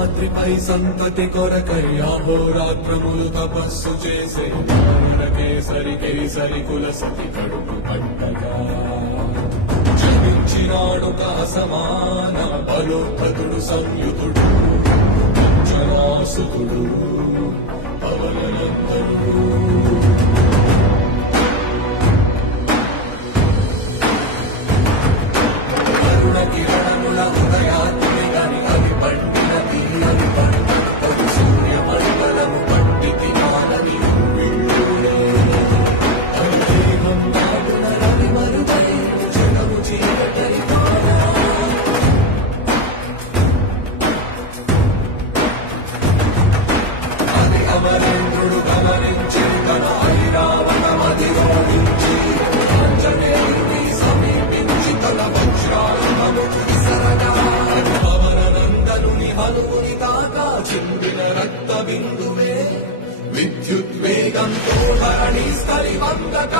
శేషాద్రిపై సంతతి కొరకై అహోరాత్రములు తపస్సు చేసే మారుల కేసరి కేసరి కుల సతి కడుపు పట్టగా జపించినాడు సమాన బలోద్ధతుడు సంయుతుడు జనాసుతుడు పవననందనుడు అమరేంద్రుడు గమనించి తన ఐరావతమధిరోహించి ఆంజనేయుని సమీపించి తన వజ్రాయుధము విసరగా పవననందనుని హనుముని తాకా చిందిన రక్త బిందువే విద్యుద్వేగంతో ధరణి స్థలి వందక